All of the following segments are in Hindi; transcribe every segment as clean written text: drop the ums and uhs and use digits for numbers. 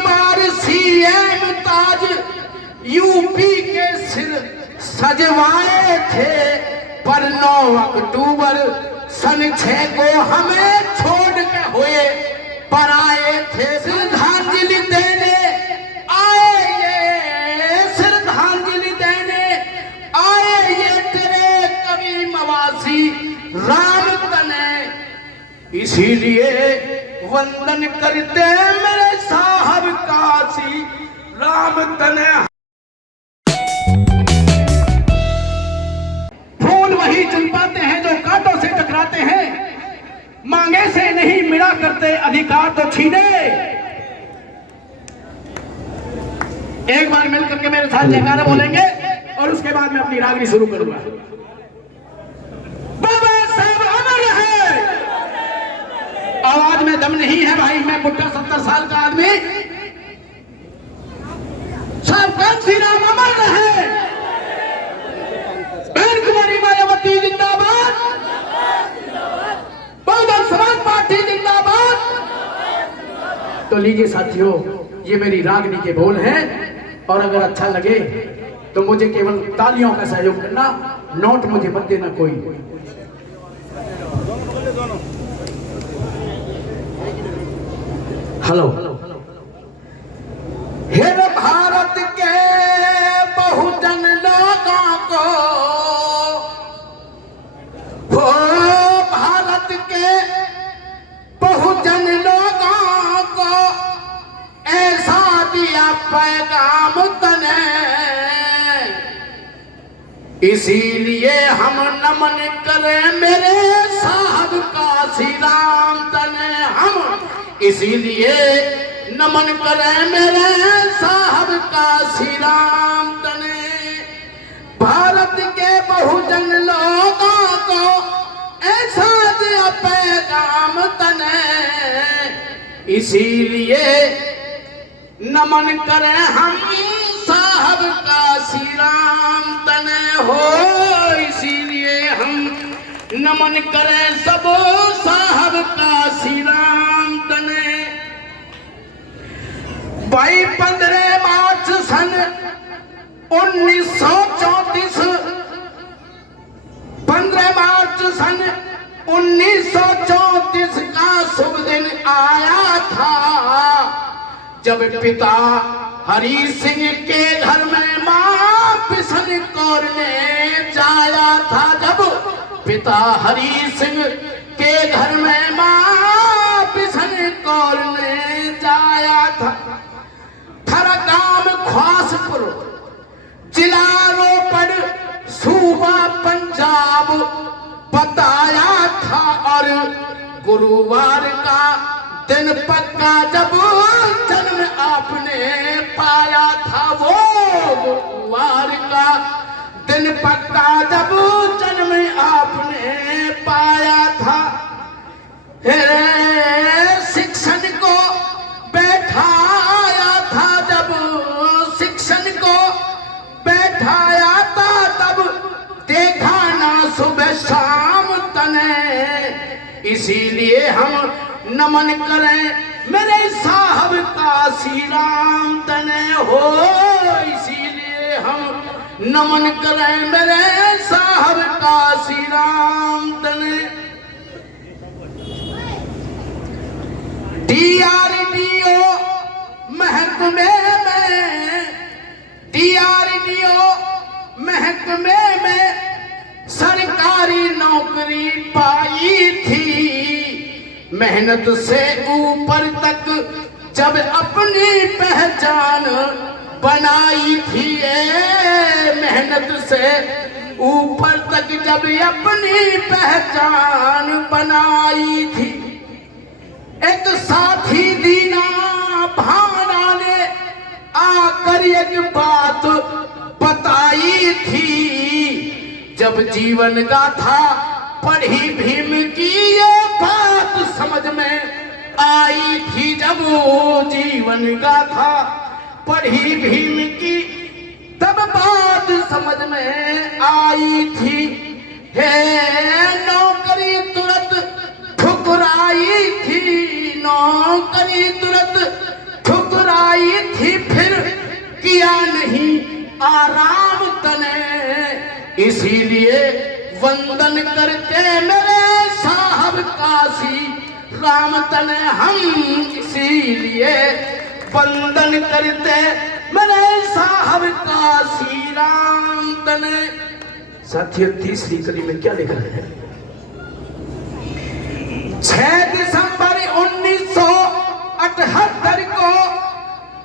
बार सीएम ताज यूपी के सिर सजवाए थे, पर 9 अक्टूबर सन 6 को हमें छोड़ के हुए पर आए थे। श्रद्धांजलि देने आए ये, श्रद्धांजलि देने आए ये तेरे कवि मवासी राम तने, इसीलिए वंदन करते मेरे साहब काशी राम तने। फूल वही चुन पाते हैं जो कांटों से टकराते हैं, मांगे से नहीं मिला करते अधिकार तो छीने। एक बार मिलकर के मेरे साथ जयकारा बोलेंगे और उसके बाद मैं अपनी रागनी शुरू करूंगा। बाबा साहब अमर है। आवाज में दम नहीं है भाई, मैं बुढ़ा 70 साल का आदमी। साहब कांशी राम अमर है। बहन कुमारी मायावती जिंदाबाद, बहुजन समाज पार्टी जिंदाबाद। तो लीजिए साथियों, ये मेरी रागनी के बोल हैं और अगर अच्छा लगे तो मुझे केवल तालियों का सहयोग करना, नोट मुझे मत देना कोई। हेलो। हे भारत के बहुजन लोगों को, हो भारत के बहुजन लोगों को ऐसा दिया पैगाम तने, इसीलिए हम नमन करें मेरे साहब काशी राम तने। हम इसीलिए नमन करें मेरे साहब काशी राम तने। भारत के बहुजन लोगों को ऐसा दिया पैगाम तने, इसीलिए नमन करें हम साहब काशी राम तने। हो इसीलिए हम नमन करें सब साहब काशी राम तने। भाई 15 मार्च सन 1934, 15 मार्च सन 1934 का शुभ दिन आया था, जब पिता हरि सिंह के घर में मां पिसन कौर ने जाया था। जब पिता हरि सिंह के घर में मां पिसन कौर ने जाया था। थरगाम ख्वासपुर जिला रोपड़ सूबा पंजाब बताया था, और गुरुवार का दिन पक्का जब जन्म आपने पाया था। वो गुरुवार का दिन पक्का जब जन्म आपने पाया था। शिक्षण को बैठाया था, जब शिक्षण को बैठाया था तब देखा ना सुबह शाम तने, इसीलिए हम नमन करें मेरे साहब काशी राम तने। हो इसीलिए हम नमन करें मेरे साहब काशी राम तने। DRDO महकमे में, DRDO महकमे में सरकारी नौकरी पाई थी। मेहनत से ऊपर तक जब अपनी पहचान बनाई थी, मेहनत से ऊपर तक जब अपनी पहचान बनाई थी। एक साथी दीना भावना ने आकर एक बात बताई थी, जब जीवन गाथा पढ़ी भीम की ये बात समझ में आई थी। जब वो जीवन गाथा पढ़ी भीम की तब बात समझ में आई थी। नौकरी तुरंत ठुकराई थी, नौकरी तुरंत ठुकराई थी फिर किया नहीं आराम तने, इसीलिए वंदन करते मेरे साहब काशी राम तने हम, इसीलिए वंदन करते मेरे साहब काशी राम तने। साथियों, तीसरी कड़ी में क्या लिखा है? 6 दिसंबर 1978 को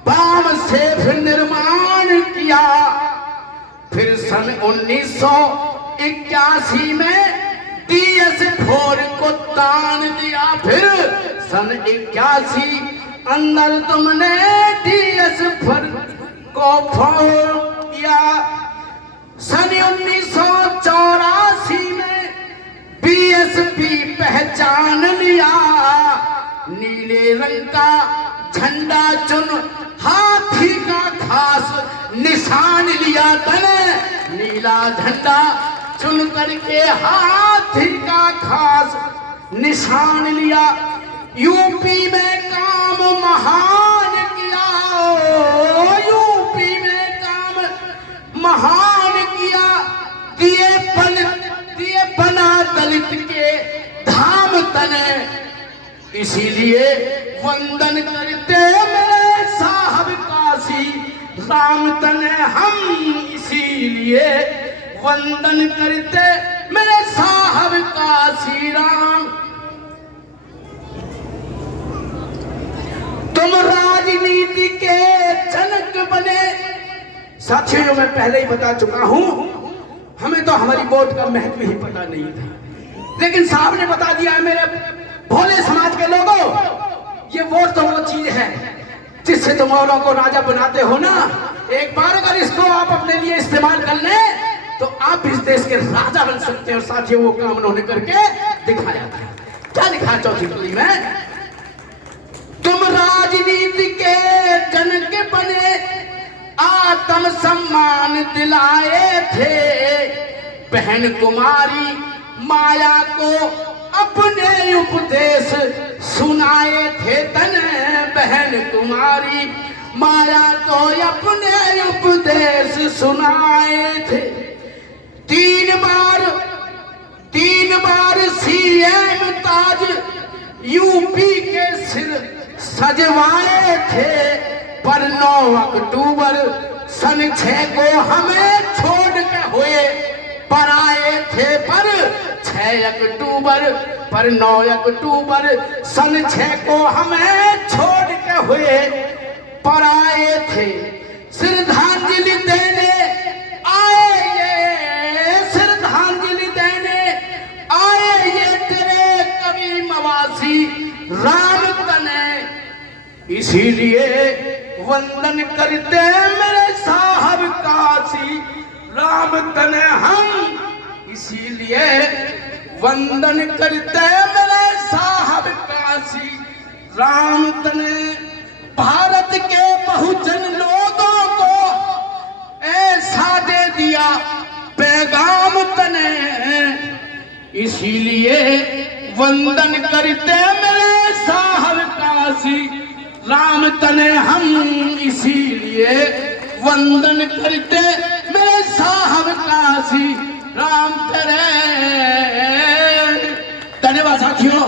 बाम सेफ निर्माण किया, फिर सन 1981 में DS-4 को तान दिया, फिर सन 81 अंदर तुमने DS-4 को फोड़ दिया। सन 1984 में BSP पहचान लिया, नीले रंग का झंडा चुन हाथी का खास निशान लिया तने, नीला झंडा चुन करके हाथी का खास निशान लिया। यूपी में काम महान किया, यूपी में काम महान किया, दिए बना दलित के धाम तने, इसीलिए वंदन करते मेरे साहब काशी राम तने हम, इसीलिए वंदन करते मेरे साहब काशी राम। तुम राजनीति के जनक बने। साथियों, मैं पहले ही बता चुका हूं, हमें तो हमारी वोट का महत्व ही पता नहीं था, लेकिन साहब ने बता दिया है मेरे भोले समाज के लोगों, ये वोट तो वो चीज है जिससे तुम औरों को राजा बनाते हो ना। एक बार अगर इसको आप अपने लिए इस्तेमाल कर ले तो आप इस देश के राजा बन सकते हैं। और साथियों, वो काम उन्होंने करके दिखाया था। क्या लिखा चौथी कड़ी में? तुम राजनीति के जनक बने, आत्म सम्मान दिलाए थे, बहन कुमारी माया को अपने उपदेश सुनाए थे तने, बहन कुमारी माया को अपने उपदेश सुनाए थे। 3 बार CM ताज यूपी के सिर सजवाए थे, पर 9 अक्टूबर सन 6 को हमें छोड़ के हुए पर आए थे, पर 6 अक्टूबर पर 9 अक्टूबर सन 6 को हमें छोड़ के हुए पर आए थे। श्रद्धांजलि देने आए ये, श्रद्धांजलि देने आए ये तेरे कवि मवासी राम तने, इसीलिए वंदन करते मेरे साहब काशी राम तने हम, इसीलिए वंदन करते मेरे साहब काशी राम तने। भारत के बहुजन लोगों को ऐसा दे दिया पैगाम तने, इसीलिए वंदन करते मेरे साहब काशी राम तने हम, इसीलिए वंदन करते मेरे साहब काशी राम तने। धन्यवाद साथियों।